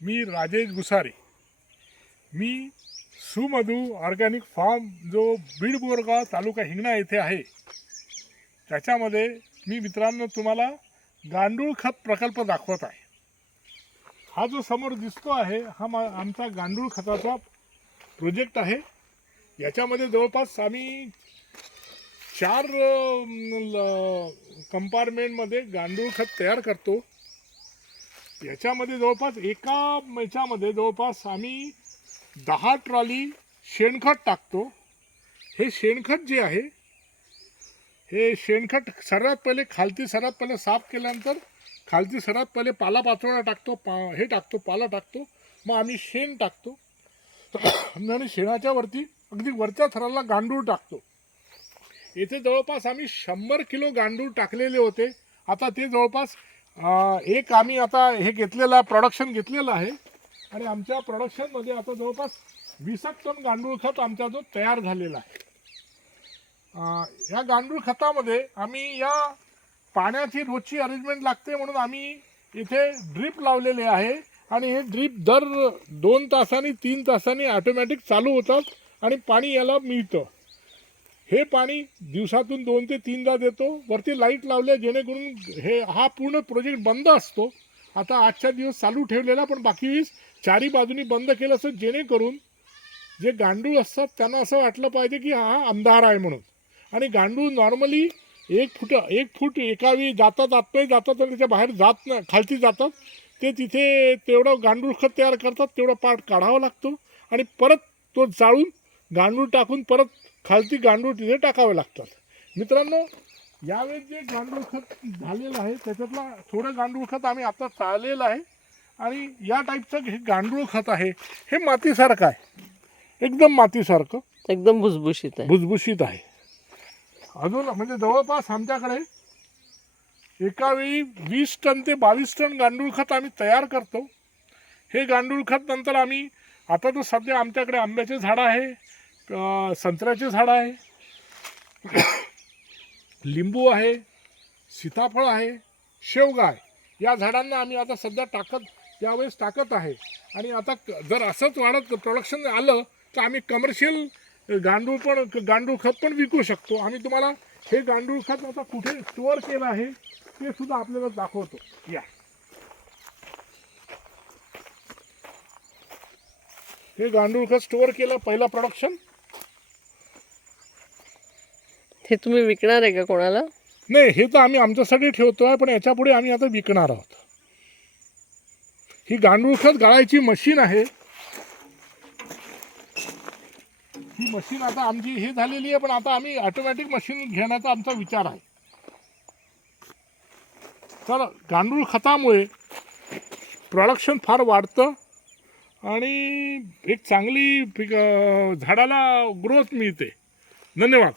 मी राजेश गुसारे. मी सुमधू organic form जो बीड बोरगाव तालुका हिंगणा येथे आहे त्याच्यामध्ये मी मित्रांनो तुम्हाला गांडूळ खत प्रकल्प दाखवत आहे. हा जो समोर दिसतो आहे हा आमचा गांडूळ खताचा प्रोजेक्ट आहे. याच्यामध्ये जवळपास आम्ही 4 कंपार्टमेंटमध्ये गांडूळ खत तयार करतो. याच्यामध्ये जवळपास एका याच्यामध्ये जवळपास आम्ही 10 ट्रॉली शेणखत टाकतो. हे शेणखत जे आहे हे शेणखत सर्वात पहिले साफ केल्यानंतर खालती सर्वात पहिले पालापाचोळा टाकतो, पाला टाकतो, मग आम्ही शेण टाकतो आणि शेणाच्या वरती अगदी वरच्या थराला गांडूळ टाकतो. येथे जवळपास आम्ही 100 किलो गांडूळ टाकलेले होते. आता ते जवळपास आम्ही आता हे प्रोडक्शन घेतलेलं आहे आणि आमच्या प्रोडक्शनमध्ये आता जवळपास 20 टन गांडूळ खत आमचा जो तयार झालेला आहे. या गांडूळ खतामध्ये आम्ही या पाण्याची रोजची अरेंजमेंट लागते म्हणून आम्ही इथे ड्रीप लावलेले आहे आणि हे ड्रीप दर 2 तासांनी 3 तासांनी ऑटोमॅटिक चालू होतात आणि पाणी याला मिळतं. हे पाणी दिवसातून 2 ते 3दा देतो. वरती लाईट लावले जेणेकरून हा पूर्ण प्रोजेक्ट बंद असतो. आता आजच्या दिवस चालू ठेवलेला पण बाकी वेळेस चारी बाजूनी बंद केलं असं जेणेकरून जे गांडूळ असतात त्यांना असं वाटलं पाहिजे की हा अंधार आहे म्हणून. आणि गांडूळ नॉर्मली 1 फूट एका वेळी जातात आणि त्याच्या बाहेर जात नाही, खालती जातात. ते तिथे तेवढं गांडूळ खत तयार करतात, तेवढं पार्ट काढावं लागतो आणि परत तो जाळून गांडूळ टाकून परत खालती गांडूळ तिथे टाकावे लागतात. मित्रांनो, यावेळेस जे गांडूळ खत झालेलं आहे त्याच्यातला थोडं गांडूळ खत आम्ही आता चाळलेलं आहे आणि या टाईपचं हे गांडूळ खत आहे. हे मातीसारखं आहे, एकदम मातीसारखं, एकदम भुसभुशीत आहे. अजून म्हणजे जवळपास आमच्याकडे एका वेळी 20 टन ते 22 टन गांडूळ खत आम्ही तयार करतो. हे गांडूळ खत नंतर आम्ही आता तर सध्या आमच्याकडे आंब्याचे झाडं आहे, संत्र्याचे झाडं आहे, लिंबू आहे, सीताफळ आहे, शेवगा आहे. या झाडांना आम्ही आता सध्या यावेळेस टाकत आहे. आणि आता जर असंच वाढत प्रोडक्शन आलं तर आम्ही कमर्शियल गांडूळ खत पण विकू शकतो. आम्ही तुम्हाला हे गांडूळ खत आता कुठे स्टोअर केलं आहे ते सुद्धा आपल्याला दाखवतो. या हे गांडूळ खत स्टोअर केलं पहिला प्रोडक्शन. हे तुम्ही विकणार आहे का कोणाला? नाही, हे तर आम्ही आमच्यासाठी ठेवतो आहे, पण याच्या पुढे आम्ही आता विकणार आहोत. ही गांडूळ खत गाळायची मशीन आहे. ही मशीन आता आमची हे झालेली आहे, पण आता आम्ही ऑटोमॅटिक मशीन घेण्याचा आमचा विचार आहे. तर गांडूळ खतामुळे प्रोडक्शन फार वाढतं आणि एक चांगली झाडाला ग्रोथ मिळते. धन्यवाद.